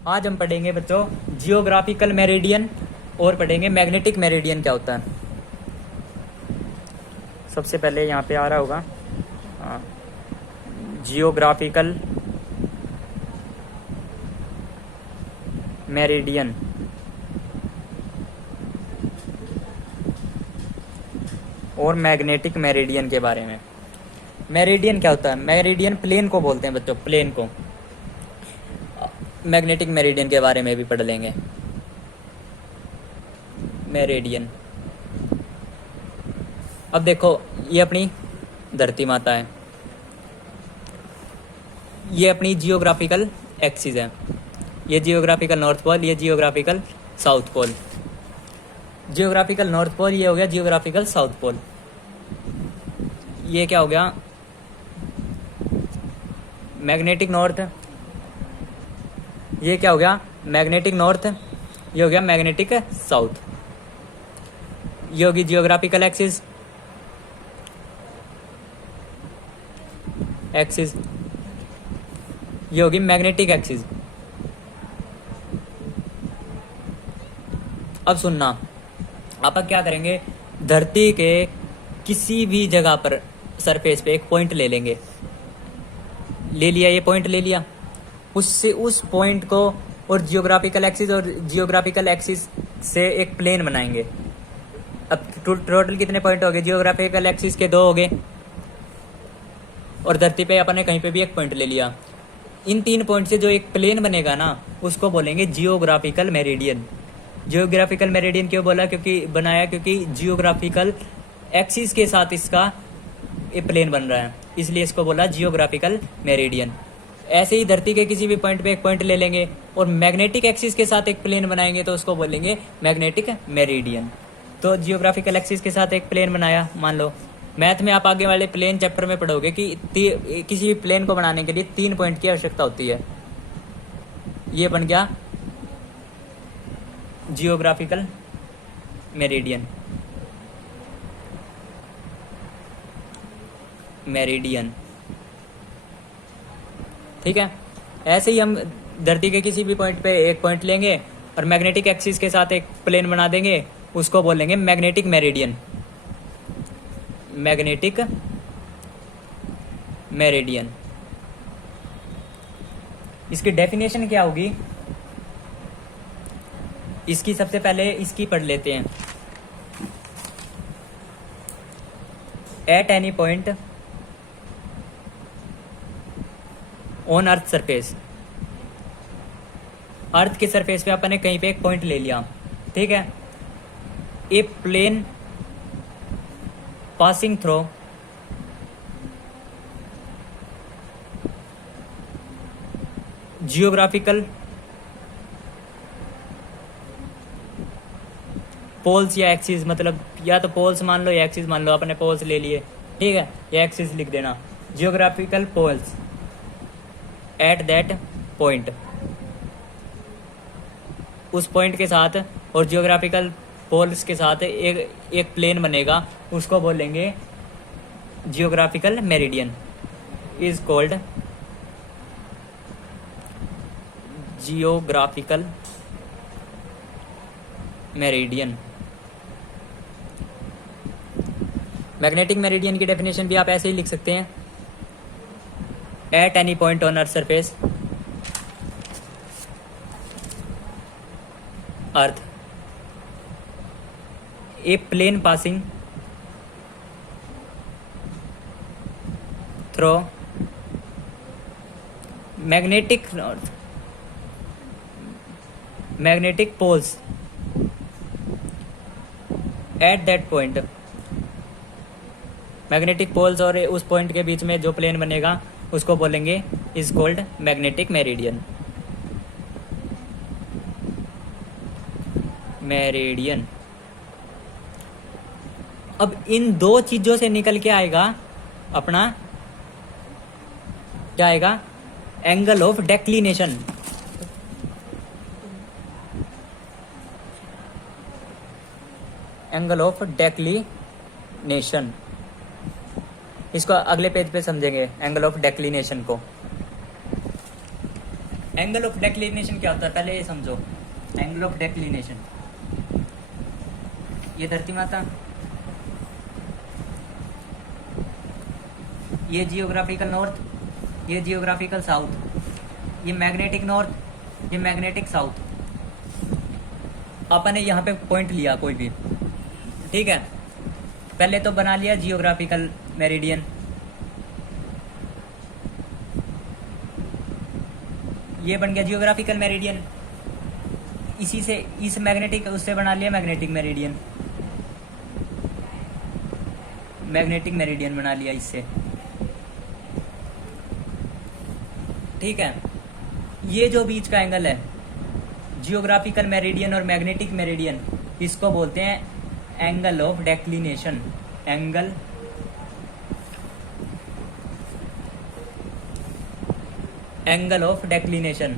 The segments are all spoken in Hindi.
आज हम पढ़ेंगे बच्चों जियोग्राफिकल मेरिडियन और पढ़ेंगे मैग्नेटिक मेरिडियन क्या होता है। सबसे पहले यहाँ पे आ रहा होगा जियोग्राफिकल मेरिडियन। और मैग्नेटिक मेरिडियन के बारे में। मेरिडियन क्या होता है? मेरिडियन प्लेन को बोलते हैं बच्चों, प्लेन को। मैग्नेटिक मेरिडियन के बारे में भी पढ़ लेंगे। मेरिडियन, अब देखो ये अपनी धरती माता है, ये अपनी जियोग्राफिकल एक्सिस है। ये जियोग्राफिकल नॉर्थ पोल, ये geographical south pole. Geographical north pole ये हो गया जियोग्राफिकल साउथ पोल। ये क्या हो गया? Magnetic north. ये क्या हो गया? Magnetic north. ये हो गया मैग्नेटिक साउथ। ये होगी जियोग्राफिकल एक्सिस। ये होगी मैग्नेटिक एक्सिस। अब सुनना, आप क्या करेंगे, धरती के किसी भी जगह पर सरफेस पे एक पॉइंट ले लेंगे। ले लिया, ये पॉइंट ले लिया, उससे उस पॉइंट को और जियोग्राफिकल एक्सिस से एक प्लेन बनाएंगे। अब टोटल कितने पॉइंट हो गए? जियोग्राफिकल एक्सिस के 2 हो गए, और धरती पे अपन ने कहीं पे भी एक पॉइंट ले लिया। इन 3 पॉइंट से जो एक प्लेन बनेगा ना, उसको बोलेंगे जियोग्राफिकल मेरिडियन। जियोग्राफिकल मेरिडियन क्यों बोला? क्योंकि जियोग्राफिकल एक्सिस के साथ इसका एक प्लेन बन रहा है, इसलिए इसको बोला जियोग्राफिकल मेरिडियन। ऐसे ही धरती के किसी भी पॉइंट पे एक पॉइंट ले लेंगे और मैग्नेटिक एक्सिस के साथ एक प्लेन बनाएंगे तो उसको बोलेंगे मैग्नेटिक मेरिडियन। तो जियोग्राफिकल एक्सिस के साथ एक प्लेन बनाया, मान लो। मैथ में आप आगे वाले प्लेन चैप्टर में पढ़ोगे कि किसी भी प्लेन को बनाने के लिए 3 पॉइंट की आवश्यकता होती है। ये बन गया जियोग्राफिकल मेरिडियन। ठीक है। ऐसे ही हम धरती के किसी भी पॉइंट पे एक पॉइंट लेंगे और मैग्नेटिक एक्सिस के साथ एक प्लेन बना देंगे, उसको बोलेंगे मैग्नेटिक मेरिडियन। मैग्नेटिक मेरिडियन, इसकी डेफिनेशन क्या होगी? इसकी सबसे पहले इसकी पढ़ लेते हैं। At any point on earth surface, earth के सरफेस पे अपन ने कहीं पे एक पॉइंट ले लिया, ठीक है। A plane passing through geographical poles या एक्सिस, मतलब या तो पोल्स मान लो या एक्सिस मान लो, अपने पोल्स ले लिए, ठीक है, या एक्सिस लिख देना। Geographical poles at that point, उस पॉइंट के साथ और जियोग्राफिकल पोल्स के साथ एक प्लेन बनेगा, उसको बोलेंगे geographical meridian. Is called geographical meridian. Magnetic meridian की डेफिनेशन भी आप ऐसे ही लिख सकते हैं। At any point on earth surface, earth, a plane passing through magnetic poles at that point. Magnetic poles और उस पॉइंट के बीच में जो प्लेन बनेगा उसको बोलेंगे is called magnetic meridian. Meridian. अब इन 2 चीजों से निकल के आएगा अपना, क्या आएगा? Angle of declination. Angle of declination, इसको अगले पेज पे समझेंगे। एंगल ऑफ डेक्लिनेशन को, एंगल ऑफ डेक्लिनेशन क्या होता है पहले ये समझो। एंगल ऑफ डेक्लिनेशन, ये धरती माता, ये जियोग्राफिकल नॉर्थ, ये जियोग्राफिकल साउथ, ये मैग्नेटिक नॉर्थ, ये मैग्नेटिक साउथ। अपन ने यहाँ पे पॉइंट लिया कोई भी, ठीक है। पहले तो बना लिया जियोग्राफिकल मेरिडियन, ये बन गया जियोग्राफिकल मेरिडियन। इसी से इस मैग्नेटिक उससे बना लिया मैग्नेटिक मेरिडियन, मैग्नेटिक मेरिडियन बना लिया इससे, ठीक है। ये जो बीच का एंगल है जियोग्राफिकल मेरिडियन और मैग्नेटिक मेरिडियन, इसको बोलते हैं angle of declination. Angle of declination,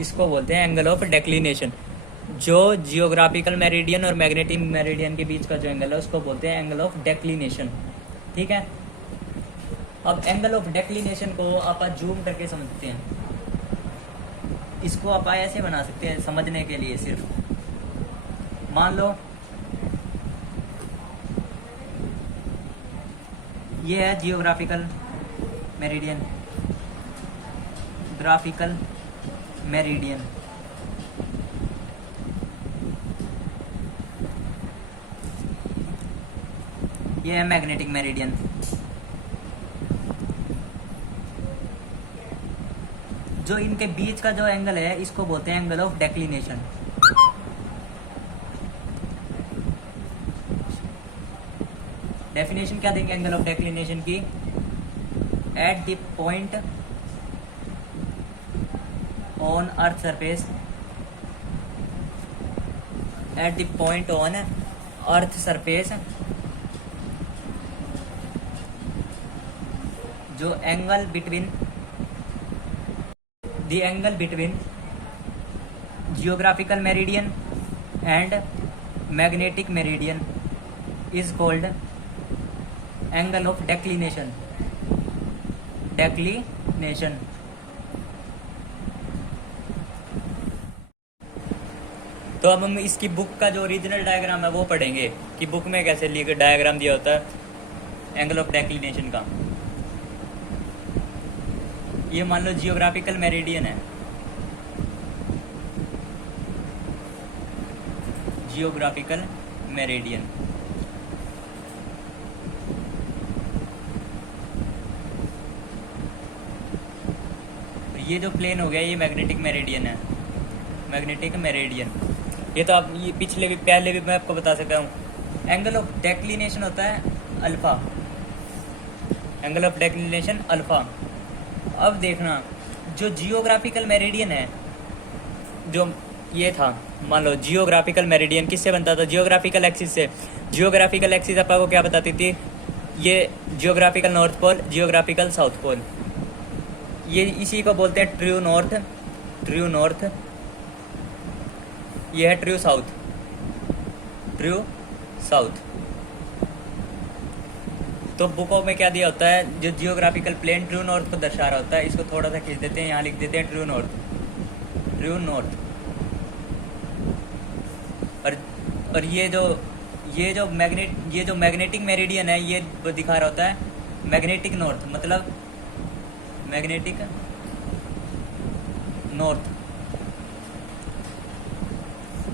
इसको बोलते हैं एंगल ऑफ डेक्लिनेशन। जो जियोग्राफिकल मेरिडियन और मैग्नेटिक मेरिडियन के बीच का जो एंगल है उसको बोलते हैं एंगल ऑफ डेक्लिनेशन, ठीक है। अब एंगल ऑफ डेक्लिनेशन को आप जूम करके समझते हैं। इसको आप ऐसे बना सकते हैं समझने के लिए सिर्फ। मान लो ये है जियोग्राफिकल मेरिडियन, ग्राफिकल मेरिडियन, ये है मैग्नेटिक मेरिडियन। जो इनके बीच का जो एंगल है इसको बोलते हैं एंगल ऑफ डेक्लिनेशन। डेफिनेशन क्या देंगे एंगल ऑफ डेक्लिनेशन की? At the point on earth surface, at the point on earth surface, जो angle between the angle between geographical meridian and magnetic meridian is called angle of declination। तो अब हम इसकी बुक का जो ओरिजिनल डायग्राम है वो पढ़ेंगे कि बुक में कैसे डायग्राम दिया होता है एंगल ऑफ डेक्लिनेशन का। ये मान लो जियोग्राफिकल मेरिडियन है, जियोग्राफिकल मेरिडियन, ये जो प्लेन हो गया ये मैग्नेटिक मेरिडियन है, मैग्नेटिक मेरिडियन। ये तो आप ये पिछले भी पहले भी मैं आपको बता सकता हूँ। एंगल ऑफ डेक्लिनेशन होता है alpha, angle of declination alpha. अब देखना जो जियोग्राफिकल मेरिडियन है, जो ये था, मान लो जियोग्राफिकल मेरिडियन किससे बनता था? जियोग्राफिकल एक्सिस से। जियोग्राफिकल एक्सिस आपा को क्या बताती थी? ये geographical north pole, geographical south pole. ये इसी को बोलते हैं ट्रू नॉर्थ, ट्रू नॉर्थ। ये है ट्रू साउथ, ट्रू साउथ। तो बुकों में क्या दिया होता है? जो जियोग्राफिकल प्लेन ट्रू नॉर्थ को दर्शा रहा होता है, इसको थोड़ा सा खींच देते हैं, यहाँ लिख देते हैं ट्रू नॉर्थ, ट्रू नॉर्थ। और ये जो मैग्नेटिक मेरिडियन है ये दिखा रहा होता है मैग्नेटिक नॉर्थ, मतलब मैग्नेटिक नॉर्थ,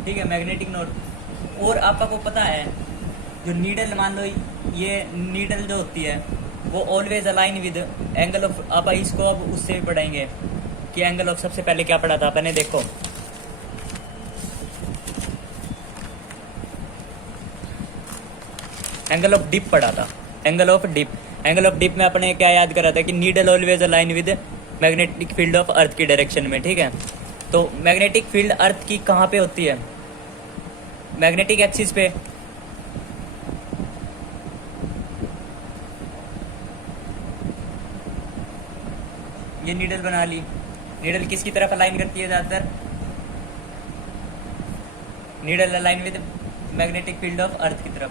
ठीक है, मैग्नेटिक नॉर्थ। और आपको पता है जो नीडल, मान लो ये नीडल जो होती है वो always align with angle of, आप इसको अब उससे भी पढ़ाएंगे कि एंगल ऑफ, सबसे पहले क्या पढ़ा था आपने? देखो एंगल ऑफ डिप पढ़ा था, angle of dip. Angle of dip में आपने क्या याद करा था कि needle always align with magnetic field of earth की डायरेक्शन में, ठीक है। तो मैग्नेटिक फील्ड अर्थ की कहाँ पे होती है? मैग्नेटिक एक्सिस पे। ये नीडल बना ली। नीडल किसकी तरफ अलाइन करती है ज़्यादातर? Needle align with magnetic field of earth की तरफ,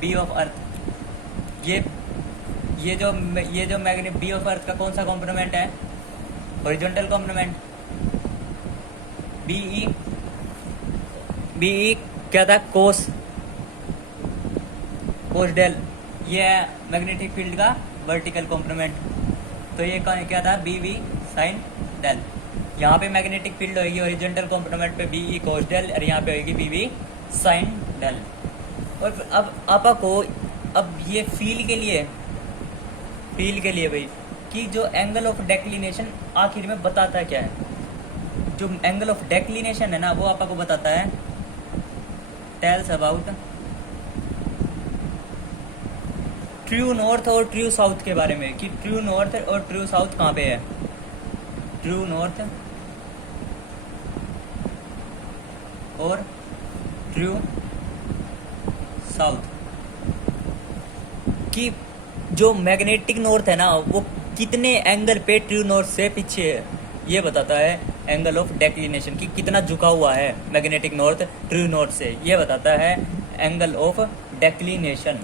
बी ऑफ अर्थ। ये जो मैग्नेट बी ऑफ अर्थ का कौन सा कॉम्पोनेंट है? Horizontal component. बीई क्या था? Cos del. ये है मैग्नेटिक फील्ड का वर्टिकल कॉम्पोनेंट। तो ये क्या था? B sine del. यहाँ पे मैग्नेटिक फील्ड होगी हॉरिजॉन्टल कॉम्पोनेंट पे बीई कोस डेल, और यहाँ पे होगी बी साइन डेल। और अब आपा को अब ये फील के लिए भाई कि जो एंगल ऑफ डेक्लिनेशन आखिर में बताता है क्या है? जो एंगल ऑफ डेक्लिनेशन है ना, वो आपा को बताता है, टेल्स अबाउट ट्रू नॉर्थ और ट्रू साउथ के बारे में, कि ट्रू नॉर्थ और ट्रू साउथ कहाँ पे है। ट्रू नॉर्थ और ट्रू साउथ कि जो मैग्नेटिक नॉर्थ है ना, वो कितने एंगल पे ट्रू नॉर्थ से पीछे है, ये बताता है एंगल ऑफ डेक्लिनेशन, कि कितना झुका हुआ है मैग्नेटिक नॉर्थ ट्रू नॉर्थ से, ये बताता है एंगल ऑफ डेक्लिनेशन।